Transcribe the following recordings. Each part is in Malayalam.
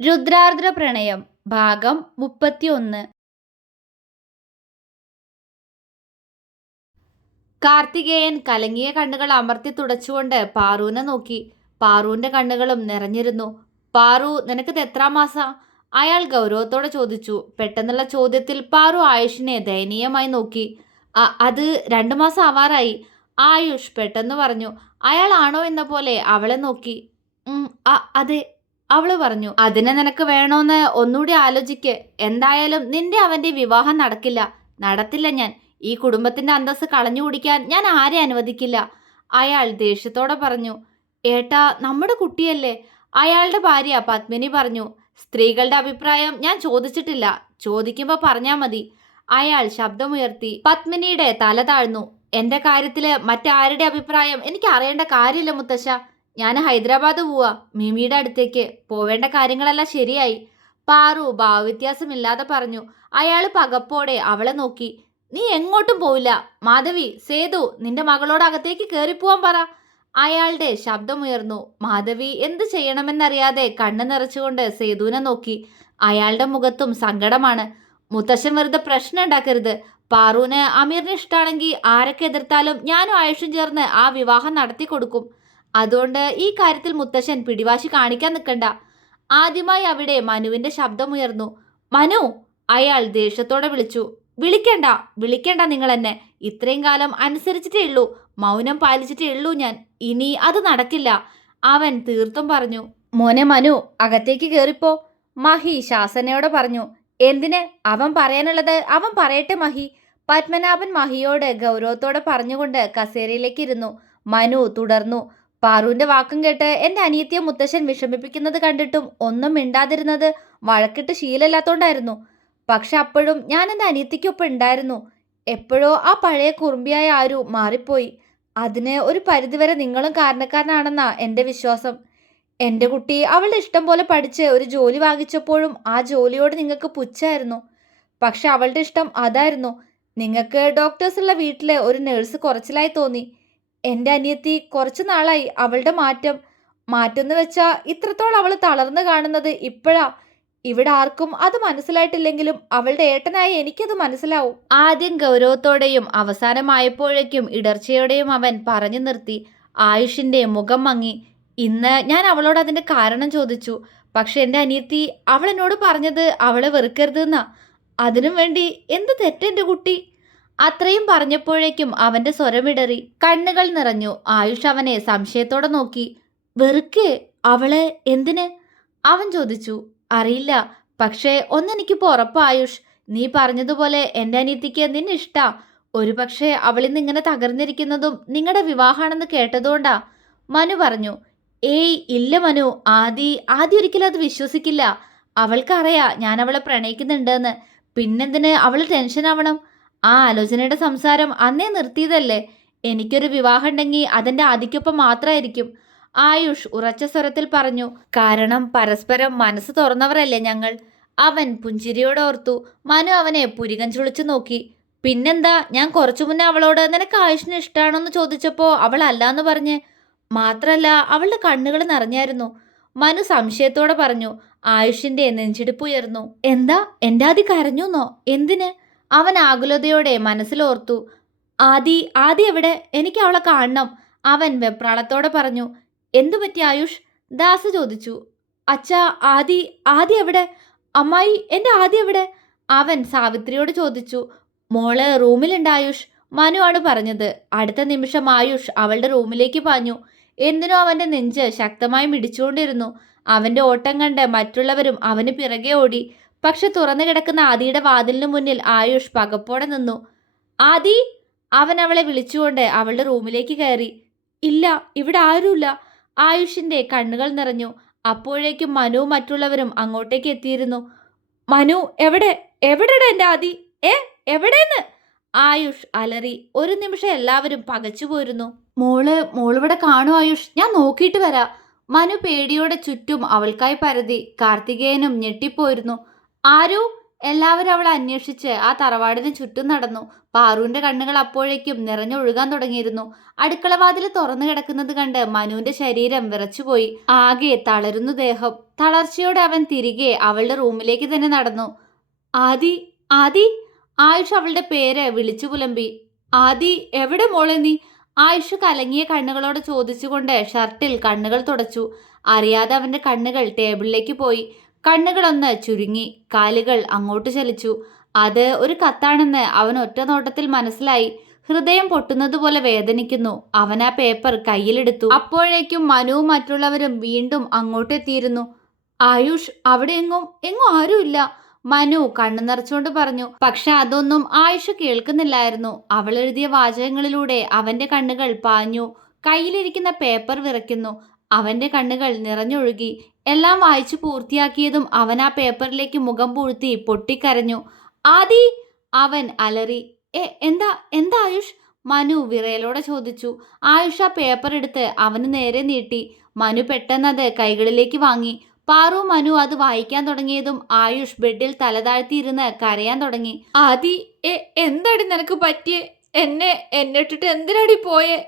രുദ്രാർദ്ര പ്രണയം ഭാഗം 31. കാർത്തികേയൻ കലങ്ങിയ കണ്ണുകൾ അമർത്തി തുടച്ചുകൊണ്ട് പാറുവിനെ നോക്കി. പാറുവിന്റെ കണ്ണുകളും നിറഞ്ഞിരുന്നു. പാറു, നിനക്കിത് എത്രാം മാസാ? അയാൾ ഗൗരവത്തോടെ ചോദിച്ചു. പെട്ടെന്നുള്ള ചോദ്യത്തിൽ പാറു ആയുഷിനെ ദയനീയമായി നോക്കി. അത് 2 മാസം ആവാറായി, ആയുഷ് പെട്ടെന്ന് പറഞ്ഞു. അയാളാണോ എന്ന പോലെ അവളെ നോക്കി. അതെ, അവള് പറഞ്ഞു. അതിനെ നിനക്ക് വേണോന്ന് ഒന്നുകൂടി ആലോചിക്ക്. എന്തായാലും നിന്റെ അവന്റെ വിവാഹം നടക്കില്ല. നടത്തില്ല ഞാൻ. ഈ കുടുംബത്തിന്റെ അന്തസ്സ് കളഞ്ഞു കുടിക്കാൻ ഞാൻ ആരെ അനുവദിക്കില്ല, അയാൾ ദേഷ്യത്തോടെ പറഞ്ഞു. ഏട്ടാ, നമ്മുടെ കുട്ടിയല്ലേ, അയാളുടെ ഭാര്യ പത്മിനി പറഞ്ഞു. സ്ത്രീകളുടെ അഭിപ്രായം ഞാൻ ചോദിച്ചിട്ടില്ല. ചോദിക്കുമ്പോ പറഞ്ഞാ മതി, അയാൾ ശബ്ദമുയർത്തി. പത്മിനിയുടെ തല താഴ്ന്നു. എന്റെ കാര്യത്തില് മറ്റാരുടെ അഭിപ്രായം എനിക്ക് അറിയേണ്ട കാര്യമില്ല മുത്തശ്ശ. ഞാൻ ഹൈദരാബാദ് പോവാ, മിമിയുടെ അടുത്തേക്ക്. പോവേണ്ട കാര്യങ്ങളെല്ലാം ശരിയായി, പാറു ഭാവവ്യത്യാസമില്ലാതെ പറഞ്ഞു. അയാൾ പകപ്പോടെ അവളെ നോക്കി. നീ എങ്ങോട്ടും പോവില്ല. മാധവി, സേതു, നിന്റെ മകളോട് അകത്തേക്ക് കയറിപ്പോവാൻ പറ, അയാളുടെ ശബ്ദമുയർന്നു. മാധവി എന്ത് ചെയ്യണമെന്നറിയാതെ കണ്ണു നിറച്ചുകൊണ്ട് സേതുവിനെ നോക്കി. അയാളുടെ മുഖത്തും സങ്കടമാണ്. മുത്തശ്ശൻ വെറുതെ പ്രശ്നം ഉണ്ടാക്കരുത്. പാറുവിന് അമീറിന് ഇഷ്ടമാണെങ്കിൽ ആരൊക്കെ എതിർത്താലും ഞാനും ആയുഷും ചേർന്ന് ആ വിവാഹം നടത്തി കൊടുക്കും. അതുകൊണ്ട് ഈ കാര്യത്തിൽ മുത്തശ്ശൻ പിടിവാശി കാണിക്കാൻ നിൽക്കണ്ട. ആദ്യമായി അവിടെ മനുവിന്റെ ശബ്ദമുയർന്നു. മനു, അയാൾ ദേഷ്യത്തോടെ വിളിച്ചു. വിളിക്കണ്ട, വിളിക്കണ്ട നിങ്ങൾ എന്നെ. ഇത്രയും കാലം അനുസരിച്ചിട്ടേ ഉള്ളൂ, മൗനം പാലിച്ചിട്ടേ ഉള്ളൂ ഞാൻ. ഇനി അത് നടക്കില്ല, അവൻ തീർത്തും പറഞ്ഞു. മോനെ മനു, അകത്തേക്ക് കയറിപ്പോ, മഹി ശാസനയോടെ പറഞ്ഞു. എന്തിന്? അവൻ പറയാനുള്ളത് അവൻ പറയട്ടെ മഹി, പത്മനാഭൻ മഹിയോട് ഗൗരവത്തോടെ പറഞ്ഞുകൊണ്ട് കസേരയിലേക്ക് ഇരുന്നു. മനു തുടർന്നു. പാറുവിന്റെ വാക്കും കേട്ട് എൻ്റെ അനിയത്തിയെ മുത്തശ്ശൻ വിഷമിപ്പിക്കുന്നത് കണ്ടിട്ടും ഒന്നും മിണ്ടാതിരുന്നത് വഴക്കിട്ട് ശീലമില്ലാത്തോണ്ടായിരുന്നു. പക്ഷെ അപ്പോഴും ഞാൻ എൻ്റെ അനിയത്തിക്കൊപ്പം ഉണ്ടായിരുന്നു. എപ്പോഴോ ആ പഴയ കുറുമ്പിയായ ആരു മാറിപ്പോയി. അതിന് ഒരു പരിധിവരെ നിങ്ങളും കാരണക്കാരനാണെന്നാ എൻ്റെ വിശ്വാസം. എൻ്റെ കുട്ടി അവളുടെ ഇഷ്ടം പോലെ പഠിച്ച് ഒരു ജോലി വാങ്ങിച്ചപ്പോഴും ആ ജോലിയോട് നിങ്ങൾക്ക് പുച്ഛായിരുന്നു. പക്ഷെ അവളുടെ ഇഷ്ടം അതായിരുന്നു. നിങ്ങൾക്ക് ഡോക്ടേഴ്സുള്ള വീട്ടിലെ ഒരു നേഴ്സ് കുറച്ചിലായി തോന്നി. എൻ്റെ അനിയത്തി കുറച്ചു നാളായി അവളുടെ മാറ്റം എന്ന് വെച്ചാൽ ഇത്രത്തോളം അവൾ തളർന്നു കാണുന്നത് ഇപ്പോഴാ. ഇവിടെ ആർക്കും അത് മനസ്സിലായിട്ടില്ലെങ്കിലും അവളുടെ ഏട്ടനായി എനിക്കത് മനസ്സിലാവും. ആദ്യം ഗൗരവത്തോടെയും അവസാനമായപ്പോഴേക്കും ഇടർച്ചയോടെയും അവൻ പറഞ്ഞു നിർത്തി. ആയുഷിന്റെ മുഖം മങ്ങി. ഇന്ന് ഞാൻ അവളോട് അതിന്റെ കാരണം ചോദിച്ചു. പക്ഷെ എൻ്റെ അനിയത്തി അവൾ എന്നോട് പറഞ്ഞത് അവളെ വെറുക്കരുതെന്നാ. അതിനും വേണ്ടി എന്ത് തെറ്റെൻ്റെ കുട്ടി? അത്രയും പറഞ്ഞപ്പോഴേക്കും അവന്റെ സ്വരമിടറി, കണ്ണുകൾ നിറഞ്ഞു. ആയുഷ് അവനെ സംശയത്തോടെ നോക്കി. വെറുക്കേ? അവളെ എന്തിന്? അവൻ ചോദിച്ചു. അറിയില്ല, പക്ഷേ ഒന്നെനിക്കിപ്പോ ഉറപ്പാ ആയുഷ്, നീ പറഞ്ഞതുപോലെ എൻ്റെ അനിയത്തിക്ക് നിന്നെ ഇഷ്ടാ. ഒരു പക്ഷേ അവളിന്ന് ഇങ്ങനെ തകർന്നിരിക്കുന്നതും നിങ്ങളുടെ വിവാഹമാണെന്ന് കേട്ടതുകൊണ്ടാ, മനു പറഞ്ഞു. ഏയ് ഇല്ല മനു, ആദ്യം ഒരിക്കലും അത് വിശ്വസിക്കില്ല. അവൾക്കറിയാ ഞാൻ അവളെ പ്രണയിക്കുന്നുണ്ടെന്ന്. പിന്നെന്തിന് അവൾ ടെൻഷൻ ആവണം? ആ ആലോചനയുടെ സംസാരം അന്നേ നിർത്തിയതല്ലേ. എനിക്കൊരു വിവാഹം ഉണ്ടെങ്കിൽ അതെൻ്റെ ആദിക്കൊപ്പം മാത്രമായിരിക്കും, ആയുഷ് ഉറച്ച സ്വരത്തിൽ പറഞ്ഞു. കാരണം പരസ്പരം മനസ്സ് തുറന്നവരല്ലേ ഞങ്ങൾ, അവൻ പുഞ്ചിരിയോടെ ഓർത്തു. മനു അവനെ പുരികം ചുളിച്ചു നോക്കി. പിന്നെന്താ, ഞാൻ കുറച്ചു മുന്നേ അവളോട് നിനക്ക് ആയുഷിന് ഇഷ്ടമാണോന്ന് ചോദിച്ചപ്പോൾ അവൾ അല്ലാന്ന് പറഞ്ഞ്. മാത്രല്ല അവളുടെ കണ്ണുകൾ നിറഞ്ഞായിരുന്നു, മനു സംശയത്തോടെ പറഞ്ഞു. ആയുഷിന്റെ നെഞ്ചിടിപ്പ് ഉയർന്നു. എന്താ, എൻ്റെ ആദി കരഞ്ഞുന്നോ? എന്തിന്? അവൻ ആകുലതയോടെ മനസ്സിലോർത്തു. ആദി എവിടെ? എനിക്ക് അവളെ കാണണം, അവൻ വെപ്രാളത്തോടെ പറഞ്ഞു. എന്തു പറ്റി ആയുഷ്? ദാസ് ചോദിച്ചു. അച്ഛാ, ആദി എവിടെ? അമ്മായി, എൻ്റെ ആദി എവിടെ? അവൻ സാവിത്രിയോട് ചോദിച്ചു. മോള് റൂമിലുണ്ട് ആയുഷ്, മനു ആണ് പറഞ്ഞത്. അടുത്ത നിമിഷം ആയുഷ് അവളുടെ റൂമിലേക്ക് പാഞ്ഞു. എന്തിനോ അവന്റെ നെഞ്ച് ശക്തമായി മിടിച്ചുകൊണ്ടിരുന്നു. അവന്റെ ഓട്ടം കണ്ട് മറ്റുള്ളവരും അവന് പിറകെ ഓടി. പക്ഷെ തുറന്നു കിടക്കുന്ന ആദിയുടെ വാതിലിനു മുന്നിൽ ആയുഷ് പകപ്പോടെ നിന്നു. ആദി, അവൻ അവളെ വിളിച്ചുകൊണ്ട് അവളുടെ റൂമിലേക്ക് കയറി. ഇല്ല, ഇവിടെ ആരുമില്ല. ആയുഷിന്റെ കണ്ണുകൾ നിറഞ്ഞു. അപ്പോഴേക്കും മനുവും മറ്റുള്ളവരും അങ്ങോട്ടേക്ക് എത്തിയിരുന്നു. മനു, എവിടെടാ എൻ്റെ ആദി? എവിടെന്ന്? ആയുഷ് അലറി. ഒരു നിമിഷം എല്ലാവരും പകച്ചുപോയിരുന്നു. മോളിവിടെ കാണൂ ആയുഷ്, ഞാൻ നോക്കിയിട്ട് വരാം. മനു പേടിയോടെ ചുറ്റും അവൾക്കായി പരതി. കാർത്തികേയനും ഞെട്ടിപ്പോയിരുന്നു. ആരു? എല്ലാവരും അവളെ അന്വേഷിച്ച് ആ തറവാടിന് ചുറ്റും നടന്നു. പാറുവിന്റെ കണ്ണുകൾ അപ്പോഴേക്കും നിറഞ്ഞൊഴുകാൻ തുടങ്ങിയിരുന്നു. അടുക്കളവാതിൽ തുറന്നു കിടക്കുന്നത് കണ്ട് മനുവിന്റെ ശരീരം വിറച്ചുപോയി. ആകെ തളരുന്നു ദേഹം. തളർച്ചയോടെ അവൻ തിരികെ അവളുടെ റൂമിലേക്ക് തന്നെ നടന്നു. ആദി, ആദി! ആയുഷ് അവളുടെ പേര് വിളിച്ചു പുലമ്പി. ആദി, എവിടെ മോളെ നീ? ആയുഷ് കലങ്ങിയ കണ്ണുകളോട് ചോദിച്ചുകൊണ്ട് ഷർട്ടിൽ കണ്ണുകൾ തുടച്ചു. അറിയാതെ അവന്റെ കണ്ണുകൾ ടേബിളിലേക്ക് പോയി. കണ്ണുകളൊന്ന് ചുരുങ്ങി, കാലുകൾ അങ്ങോട്ട് ചലിച്ചു. അത് ഒരു കത്താണെന്ന് അവൻ ഒറ്റ നോട്ടത്തിൽ മനസ്സിലായി. ഹൃദയം പൊട്ടുന്നതുപോലെ വേദനിക്കുന്നു. അവൻ ആ പേപ്പർ കയ്യിലെടുത്തു. അപ്പോഴേക്കും മനുവും മറ്റുള്ളവരും വീണ്ടും അങ്ങോട്ടെത്തിയിരുന്നു. ആയുഷ്, അവിടെ എങ്ങും ആരുമില്ല, മനു കണ്ണു നിറച്ചുകൊണ്ട് പറഞ്ഞു. പക്ഷെ അതൊന്നും ആയുഷ് കേൾക്കുന്നില്ലായിരുന്നു. അവൾ എഴുതിയ വാചകങ്ങളിലൂടെ അവന്റെ കണ്ണുകൾ പാഞ്ഞു. കയ്യിലിരിക്കുന്ന പേപ്പർ വിറയ്ക്കുന്നു. അവന്റെ കണ്ണുകൾ നിറഞ്ഞൊഴുകി. എല്ലാം വായിച്ചു പൂർത്തിയാക്കിയതും അവൻ ആ പേപ്പറിലേക്ക് മുഖം പൂഴ്ത്തി പൊട്ടിക്കരഞ്ഞു. ആദി! അവൻ അലറി. എന്താ എന്താ ആയുഷ്? മനു വിറയലോടെ ചോദിച്ചു. ആയുഷ് ആ പേപ്പർ എടുത്ത് അവന് നേരെ നീട്ടി. മനു പെട്ടെന്നത് കൈകളിലേക്ക് വാങ്ങി. പാറു മനു അത് വായിക്കാൻ തുടങ്ങിയതും ആയുഷ് ബെഡിൽ തലതാഴ്ത്തിയിരുന്ന് കരയാൻ തുടങ്ങി. ആദി, എന്താടി നിനക്ക് പറ്റിയേ? എന്നിട്ടിട്ട് എന്തിനാടി പോയേ?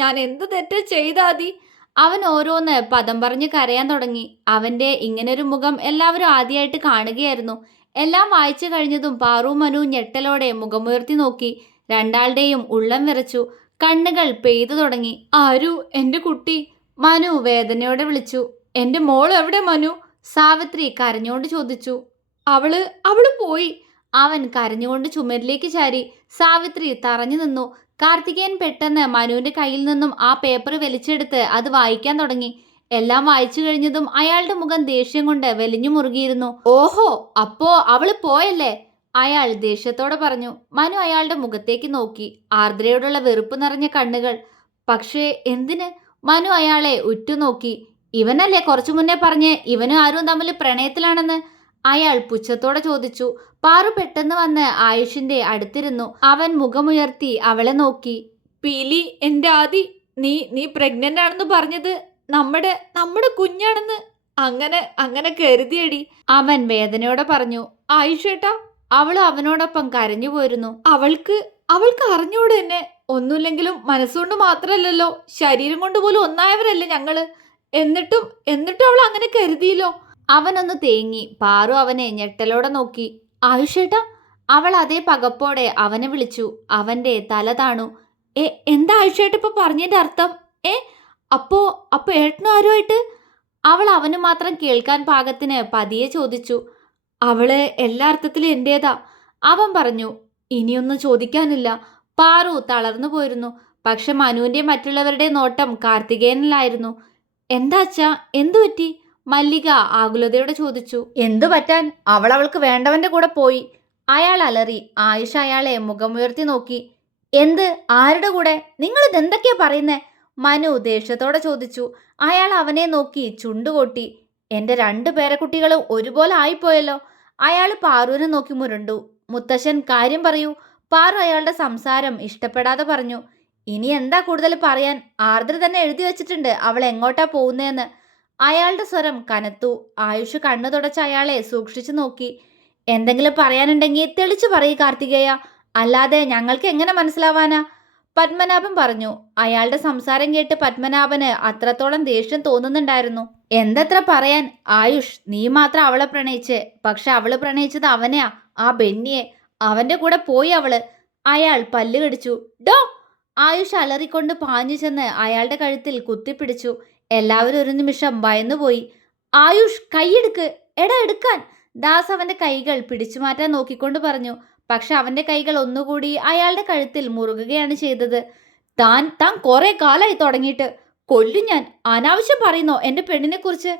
ഞാൻ എന്ത് തെറ്റാ ചെയ്താദി? അവൻ ഓരോന്ന് പദം പറഞ്ഞ് കരയാൻ തുടങ്ങി. അവന്റെ ഇങ്ങനൊരു മുഖം എല്ലാവരും ആദ്യമായിട്ട് കാണുകയായിരുന്നു. എല്ലാം വായിച്ചു കഴിഞ്ഞതും പാറു മനു ഞെട്ടലോടെ മുഖമുയർത്തി നോക്കി. രണ്ടാളുടെയും ഉള്ളം വിറച്ചു. കണ്ണുകൾ പെയ്തു തുടങ്ങി. ആരു, എന്റെ കുട്ടി! മനു വേദനയോടെ വിളിച്ചു. എന്റെ മോൾ എവിടെ മനു? സാവിത്രി കരഞ്ഞുകൊണ്ട് ചോദിച്ചു. അവള് പോയി. അവൻ കരഞ്ഞുകൊണ്ട് ചുമരിലേക്ക് ചാരി. സാവിത്രി തറഞ്ഞു നിന്നു. കാർത്തികേയൻ പെട്ടെന്ന് മനുവിന്റെ കയ്യിൽ നിന്നും ആ പേപ്പർ വലിച്ചെടുത്ത് അത് വായിക്കാൻ തുടങ്ങി. എല്ലാം വായിച്ചു കഴിഞ്ഞതും അയാളുടെ മുഖം ദേഷ്യം കൊണ്ട് വലിഞ്ഞു മുറുകിയിരുന്നു. ഓഹോ, അപ്പോ അവള് പോയല്ലേ? അയാൾ ദേഷ്യത്തോടെ പറഞ്ഞു. മനു അയാളുടെ മുഖത്തേക്ക് നോക്കി. ആർദ്രയോടുള്ള വെറുപ്പ് നിറഞ്ഞ കണ്ണുകൾ. പക്ഷേ എന്തിന്? മനു അയാളെ ഉറ്റുനോക്കി. ഇവനല്ലേ കുറച്ചു മുന്നേ പറഞ്ഞ് ഇവനും ആരും തമ്മിൽ പ്രണയത്തിലാണെന്ന്? അയാൾ പുച്ഛത്തോടെ ചോദിച്ചു. പാറു പെട്ടെന്ന് വന്ന് ആയുഷിന്റെ അടുത്തിരുന്നു. അവൻ മുഖമുയർത്തി അവളെ നോക്കി. പീലി, എന്റെ ആദി, നീ പ്രഗ്നന്റ് ആണെന്ന് പറഞ്ഞത് നമ്മുടെ കുഞ്ഞാണെന്ന് അങ്ങനെ കരുതിയടി, അവൻ വേദനയോടെ പറഞ്ഞു. ആയുഷേട്ടാ! അവൾ അവനോടൊപ്പം കരഞ്ഞു പോയിരുന്നു. അവൾക്ക് അറിഞ്ഞൂടെ എന്നെ? ഒന്നുമില്ലെങ്കിലും മനസ്സുകൊണ്ട് മാത്രല്ലല്ലോ, ശരീരം കൊണ്ട് പോലും ഒന്നായവരല്ലേ ഞങ്ങള്. എന്നിട്ടും അവൾ അങ്ങനെ കരുതിയില്ലോ. അവനൊന്ന് തേങ്ങി. പാറു അവനെ ഞെട്ടലോടെ നോക്കി. ആയുഷേട്ടാ! അവൾ അതേ പകപ്പോടെ അവനെ വിളിച്ചു. അവന്റെ തല താണു. എന്താ ആയുഷേട്ട ഇപ്പൊ പറഞ്ഞതിന്റെ അർത്ഥം? അപ്പോ ഏട്ടനും ആരുമായിട്ട്? അവൾ അവന് മാത്രം കേൾക്കാൻ പാകത്തിന് പതിയെ ചോദിച്ചു. അവള് എല്ലാ അർത്ഥത്തിലും എന്റേതാ, അവൻ പറഞ്ഞു. ഇനിയൊന്നും ചോദിക്കാനില്ല. പാറു തളർന്നു പോയിരുന്നു. പക്ഷെ മനുവിന്റെ മറ്റുള്ളവരുടെ നോട്ടം കാർത്തികേയനിലായിരുന്നു. എന്താ അച്ഛാ, എന്തു പറ്റി? മല്ലിക ആകുലതയോടെ ചോദിച്ചു. എന്തു പറ്റാൻ? അവൾക്ക് വേണ്ടവന്റെ കൂടെ പോയി, അയാൾ അലറി. ആയിഷ അയാളെ മുഖമുയർത്തി നോക്കി. എന്ത്? ആരുടെ കൂടെ? നിങ്ങൾ ഇതെന്തൊക്കെയാ പറയുന്നേ? മനു ദേഷ്യത്തോടെ ചോദിച്ചു. അയാൾ അവനെ നോക്കി ചുണ്ടുകൊട്ടി. എന്റെ 2 പേരക്കുട്ടികളും ഒരുപോലെ ആയിപ്പോയല്ലോ. അയാൾ പാറുവിനെ നോക്കി മുരണ്ടു. മുത്തശ്ശൻ, കാര്യം പറയൂ. പാറു അയാളുടെ സംസാരം ഇഷ്ടപ്പെടാതെ പറഞ്ഞു. ഇനി എന്താ കൂടുതൽ പറയാൻ? ആർദ്ര തന്നെ എഴുതി വെച്ചിട്ടുണ്ട് അവൾ എങ്ങോട്ടാ പോകുന്നതെന്ന്. അയാളുടെ സ്വരം കനത്തു. ആയുഷ് കണ്ണു തുടച്ച് അയാളെ സൂക്ഷിച്ചു നോക്കി. എന്തെങ്കിലും പറയാനുണ്ടെങ്കിൽ തെളിച്ചു പറയൂ കാർത്തികേയ, അല്ലാതെ ഞങ്ങൾക്ക് എങ്ങനെ മനസ്സിലാവാനാ? പത്മനാഭൻ പറഞ്ഞു. അയാളുടെ സംസാരം കേട്ട് പത്മനാഭന് അത്രത്തോളം ദേഷ്യം തോന്നുന്നുണ്ടായിരുന്നു. എന്തത്ര പറയാൻ ആയുഷ്, നീ മാത്രം അവളെ പ്രണയിച്ച്. പക്ഷെ അവള് പ്രണയിച്ചത് അവനെയാ, ആ ബെന്നിയെ. അവന്റെ കൂടെ പോയി അവള്. അയാൾ പല്ല് കടിച്ചു. ഡോ! ആയുഷ് അലറിക്കൊണ്ട് പാഞ്ഞു ചെന്ന് അയാളുടെ കഴുത്തിൽ കുത്തിപ്പിടിച്ചു. എല്ലാവരും ഒരു നിമിഷം ഭയന്നുപോയി. ആയുഷ്, കൈയെടുക്ക്! എടാ, എടുക്കാൻ! ദാസ് അവന്റെ കൈകൾ പിടിച്ചു മാറ്റാൻ നോക്കിക്കൊണ്ട് പറഞ്ഞു. പക്ഷെ അവന്റെ കൈകൾ ഒന്നുകൂടി അയാളുടെ കഴുത്തിൽ മുറുകുകയാണ് ചെയ്തത്. താൻ കുറെ കാലായി തുടങ്ങിയിട്ട്. കൊല്ലും ഞാൻ. അനാവശ്യം പറയുന്നോ എന്റെ പെണ്ണിനെ കുറിച്ച്?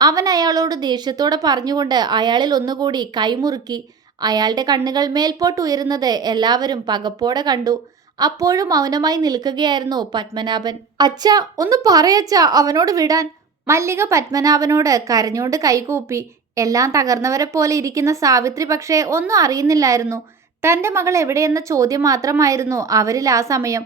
അവൻ അയാളോട് ദേഷ്യത്തോടെ പറഞ്ഞുകൊണ്ട് അയാളിൽ ഒന്നുകൂടി കൈമുറുക്കി. അയാളുടെ കണ്ണുകൾ മേൽപോട്ട് ഉയരുന്നത് എല്ലാവരും പകപ്പോടെ കണ്ടു. അപ്പോഴും മൗനമായി നിൽക്കുകയായിരുന്നു പത്മനാഭൻ. അച്ഛാ, ഒന്ന് പറയച്ചാ അവനോട് വിടാൻ. മല്ലിക പത്മനാഭനോട് കരഞ്ഞോണ്ട് കൈകൂപ്പി. എല്ലാം തകർന്നവരെ പോലെ ഇരിക്കുന്ന സാവിത്രി പക്ഷേ ഒന്നും അറിയുന്നില്ലായിരുന്നു. തന്റെ മകൾ എവിടെയെന്ന ചോദ്യം മാത്രമായിരുന്നു അവരിൽ ആ സമയം.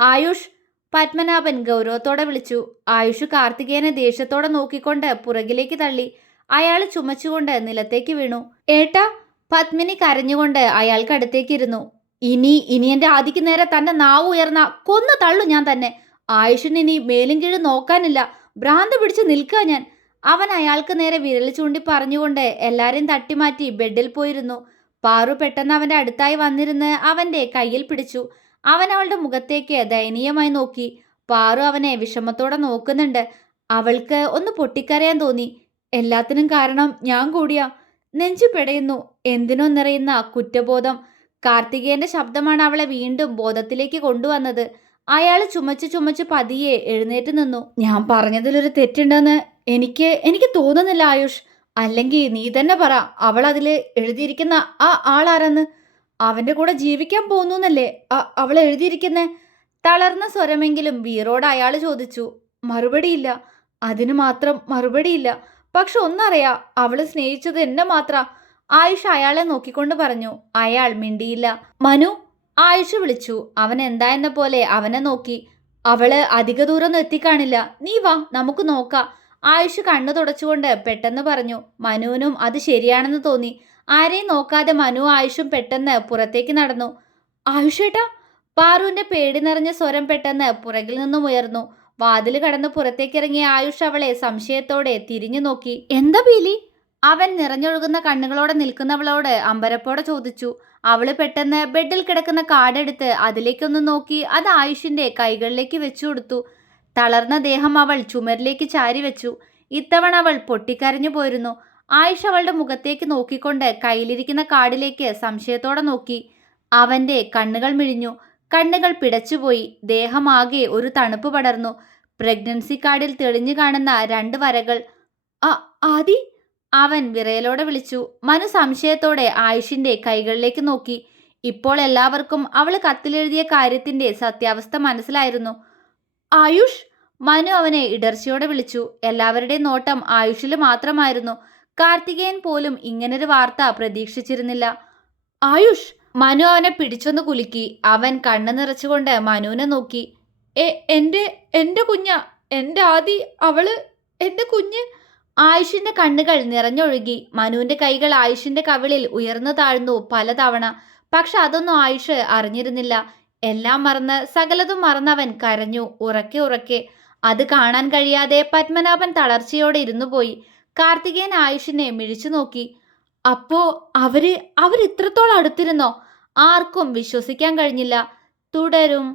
ആയുഷ്! പത്മനാഭൻ ഗൗരവത്തോടെ വിളിച്ചു. ആയുഷ് കാർത്തികേയനെ ദേഷ്യത്തോടെ നോക്കിക്കൊണ്ട് പുറകിലേക്ക് തള്ളി. അയാൾ ചുമച്ചുകൊണ്ട് നിലത്തേക്ക് വീണു. ഏട്ടാ! പത്മിനി കരഞ്ഞുകൊണ്ട് അയാൾക്കടുത്തേക്കിരുന്നു. ഇനി എന്റെ ആദിക്ക് നേരെ തന്നെ നാവ് ഉയർന്ന കൊന്നു തള്ളു ഞാൻ തന്നെ. ആയുഷിന് ഇനി മേലും കീഴും നോക്കാനില്ല. ഭ്രാന്ത് പിടിച്ച് നിൽക്കുക ഞാൻ. അവൻ അയാൾക്ക് നേരെ വിരൽ ചൂണ്ടി പറഞ്ഞുകൊണ്ട് എല്ലാരെയും തട്ടിമാറ്റി ബെഡിൽ പോയിരുന്നു. പാറു പെട്ടെന്ന് അവന്റെ അടുത്തായി വന്നിരുന്ന് അവന്റെ കയ്യിൽ പിടിച്ചു. അവൻ അവളുടെ മുഖത്തേക്ക് ദയനീയമായി നോക്കി. പാറു അവനെ വിഷമത്തോടെ നോക്കുന്നുണ്ട്. അവൾക്ക് ഒന്ന് പൊട്ടിക്കരയാൻ തോന്നി. എല്ലാത്തിനും കാരണം ഞാൻ കൂടിയാ. നെഞ്ചു പിടയുന്നു. എന്തിനോ നിറയുന്ന കുറ്റബോധം. കാർത്തികേയന്റെ ശബ്ദമാണ് അവളെ വീണ്ടും ബോധത്തിലേക്ക് കൊണ്ടുവന്നത്. അയാൾ ചുമച്ച് പതിയെ എഴുന്നേറ്റ് നിന്നു. ഞാൻ പറഞ്ഞതിലൊരു തെറ്റുണ്ടെന്ന് എനിക്ക് തോന്നുന്നില്ല ആയുഷ്. അല്ലെങ്കിൽ നീ തന്നെ പറ, അവൾ അതിൽ എഴുതിയിരിക്കുന്ന ആ ആളാരെന്ന്. അവന്റെ കൂടെ ജീവിക്കാൻ പോന്നൂന്നല്ലേ അവൾ എഴുതിയിരിക്കുന്നേ? തളർന്ന സ്വരമെങ്കിലും വീറോട് അയാൾ ചോദിച്ചു. മറുപടിയില്ല. അതിന് മാത്രം മറുപടിയില്ല. പക്ഷെ ഒന്നറിയാ, അവള് സ്നേഹിച്ചത് എന്നെ മാത്ര. ആയുഷ് അയാളെ നോക്കിക്കൊണ്ട് പറഞ്ഞു. അയാൾ മിണ്ടിയില്ല. മനു, ആയുഷ് വിളിച്ചു. അവൻ എന്താ എന്ന പോലെ അവനെ നോക്കി. അവള് അധിക ദൂരമൊന്നും എത്തിക്കാണില്ല. നീ വാ, നമുക്ക് നോക്കാം. ആയുഷ് കണ്ണു തുടച്ചുകൊണ്ട് പെട്ടെന്ന് പറഞ്ഞു. മനുവിനും അത് ശരിയാണെന്ന് തോന്നി. ആരെയും നോക്കാതെ മനു ആയുഷും പെട്ടെന്ന് പുറത്തേക്ക് നടന്നു. ആയുഷേട്ടാ! പാറുവിന്റെ പേടി നിറഞ്ഞ സ്വരം പെട്ടെന്ന് പുറകിൽ നിന്നും ഉയർന്നു. വാതിൽ കടന്ന് പുറത്തേക്കിറങ്ങിയ ആയുഷ് അവളെ സംശയത്തോടെ തിരിഞ്ഞു നോക്കി. എന്താ പീലി? അവൻ നിറഞ്ഞൊഴുകുന്ന കണ്ണുകളോടെ നിൽക്കുന്നവളോട് അമ്പരപ്പോടെ ചോദിച്ചു. അവള് പെട്ടെന്ന് ബെഡിൽ കിടക്കുന്ന കാർഡെടുത്ത് അതിലേക്കൊന്ന് നോക്കി അത് ആയുഷിന്റെ കൈകളിലേക്ക് വെച്ചു കൊടുത്തു. തളർന്ന ദേഹം അവൾ ചുമരിലേക്ക് ചാരി വെച്ചു. ഇത്തവണ അവൾ പൊട്ടിക്കരഞ്ഞു പോയിരുന്നു. ആയുഷ് അവളുടെ മുഖത്തേക്ക് നോക്കിക്കൊണ്ട് കയ്യിലിരിക്കുന്ന കാർഡിലേക്ക് സംശയത്തോടെ നോക്കി. അവന്റെ കണ്ണുകൾ മിഴിഞ്ഞു. കണ്ണുകൾ പിടച്ചുപോയി. ദേഹമാകെ ഒരു തണുപ്പ് പടർന്നു. പ്രഗ്നൻസി കാർഡിൽ തെളിഞ്ഞു കാണുന്ന 2 വരകൾ. ആദി! അവൻ വിറയലോടെ വിളിച്ചു. മനു സംശയത്തോടെ ആയുഷിന്റെ കൈകളിലേക്ക് നോക്കി. ഇപ്പോൾ എല്ലാവർക്കും അവൾ കത്തിലെഴുതിയ കാര്യത്തിന്റെ സത്യാവസ്ഥ മനസ്സിലായിരുന്നു. ആയുഷ്! മനു അവനെ ഇടർച്ചയോടെ വിളിച്ചു. എല്ലാവരുടെയും നോട്ടം ആയുഷിൽ മാത്രമായിരുന്നു. കാർത്തികേയൻ പോലും ഇങ്ങനൊരു വാർത്ത പ്രതീക്ഷിച്ചിരുന്നില്ല. ആയുഷ്! മനു അവനെ പിടിച്ചൊന്ന് കുലുക്കി. അവൻ കണ്ണു നിറച്ചുകൊണ്ട് മനുവിനെ നോക്കി. എന്റെ കുഞ്ഞ, എന്റെ ആദി, അവള് എന്റെ കുഞ്ഞ്. ആയുഷിന്റെ കണ്ണുകൾ നിറഞ്ഞൊഴുകി. മനുവിന്റെ കൈകൾ ആയുഷിന്റെ കവിളിൽ ഉയർന്നു താഴ്ന്നു പലതവണ. പക്ഷെ അതൊന്നും ആയുഷ് അറിഞ്ഞിരുന്നില്ല. എല്ലാം മറന്ന്, സകലതും മറന്നവൻ കരഞ്ഞു ഉറക്കെ. അത് കാണാൻ കഴിയാതെ പത്മനാഭൻ തളർച്ചയോടെ ഇരുന്നു പോയി. കാർത്തികേയൻ ആയുഷിനെ മിഴിച്ചു നോക്കി. അപ്പോ അവരിത്രത്തോളം അടുത്തിരുന്നോ? ആർക്കും വിശ്വസിക്കാൻ കഴിഞ്ഞില്ല. തുടരും.